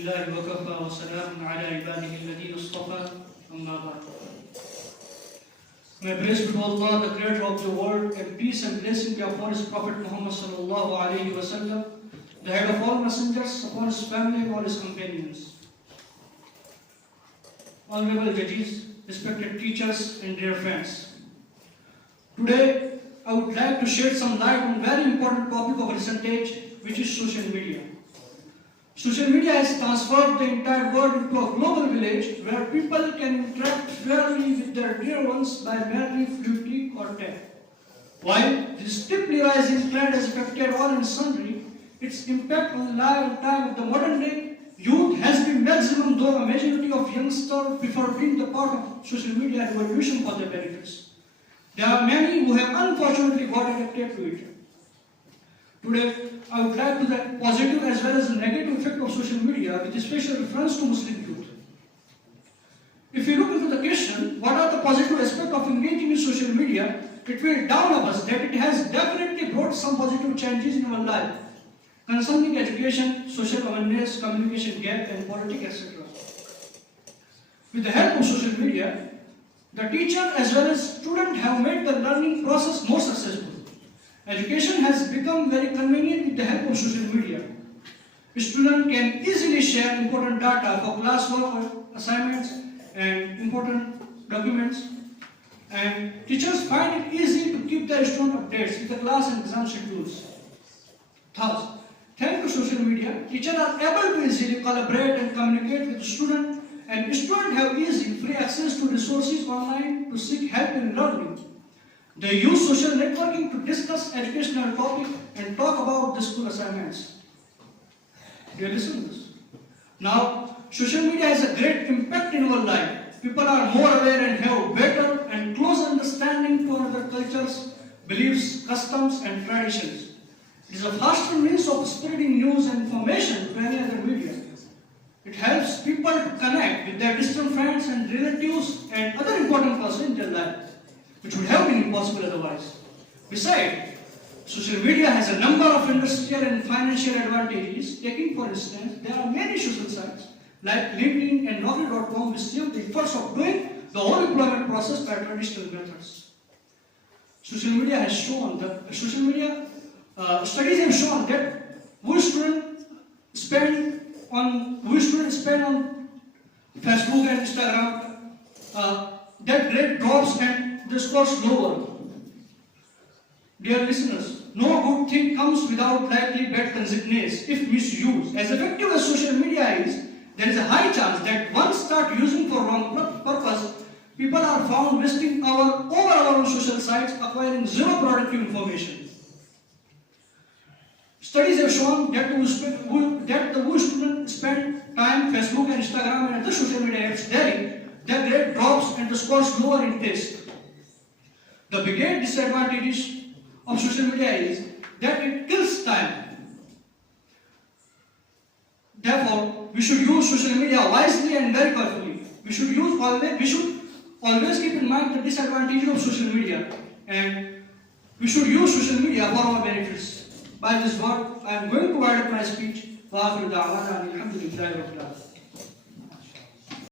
لله وكفى وسلام على عباده الذين اصطفى أما بعد. May praise be to Allah, the creator of the world, and peace and blessing be upon his Prophet Muhammad sallallahu alayhi wa sallam, the head of all messengers, upon his family and all his companions. Honorable judges, respected teachers and dear friends. Today, I would like to shed some light on a very important topic of recent age, which is social media. Social media has transformed the entire world into a global village where people can interact fairly with their dear ones by merely fluting or tap. While this steeply rising trend has affected all and sundry, its impact on the life and time of the modern day youth has been maximum, though a majority of youngsters prefer being the part of social media and evolution for their benefits. There are many who have unfortunately got addicted to it. Today, I would like to the positive as well as the negative effect of social media with special reference to Muslim youth. If you look into the question, what are the positive aspects of engaging in social media, it will dawn on us that it has definitely brought some positive changes in our life concerning education, social awareness, communication gap, and politics, etc. With the help of social media, the teacher as well as student have made the learning process more successful. Education has become very convenient with the help of social media. A student can easily share important data for classwork or assignments and important documents, and teachers find it easy to keep their student updates with the class and exam schedules. Thus, thanks to social media, teachers are able to easily collaborate and communicate with the student, and students have easy, free access to resources online to seek help in learning. They use social networking to discuss educational topics and talk about the school assignments. Dear listeners, now social media has a great impact in our life. People are more aware and have better and close understanding to other cultures, beliefs, customs and traditions. It is a faster means of spreading news and information to any other media. It helps people to connect with their distant friends and relatives and other important persons in their life, which would have been impossible otherwise. Besides, social media has a number of industrial and financial advantages. Taking for instance, there are many social sites like LinkedIn and Naukri.com which give the efforts of doing the whole employment process by traditional methods. Social media has shown that studies have shown that which students spend on Facebook and Instagram, that rate drops and the scores lower. Dear listeners, no good thing comes without likely bad consequences if misused. As effective as social media is, there is a high chance that once start using for wrong purpose, people are found wasting hour over hour on social sites acquiring zero productive information. Studies have shown that the students spend time Facebook and Instagram and other social media apps daily, their grade drops and the scores lower in test. The biggest disadvantage of social media is that it kills time. Therefore, we should use social media wisely and very carefully. We should always keep in mind the disadvantages of social media, and we should use social media for our benefits. By this word, I am going to wind up my speech. Wa akhiru da'wana alhamdulillahi rabbil alamin.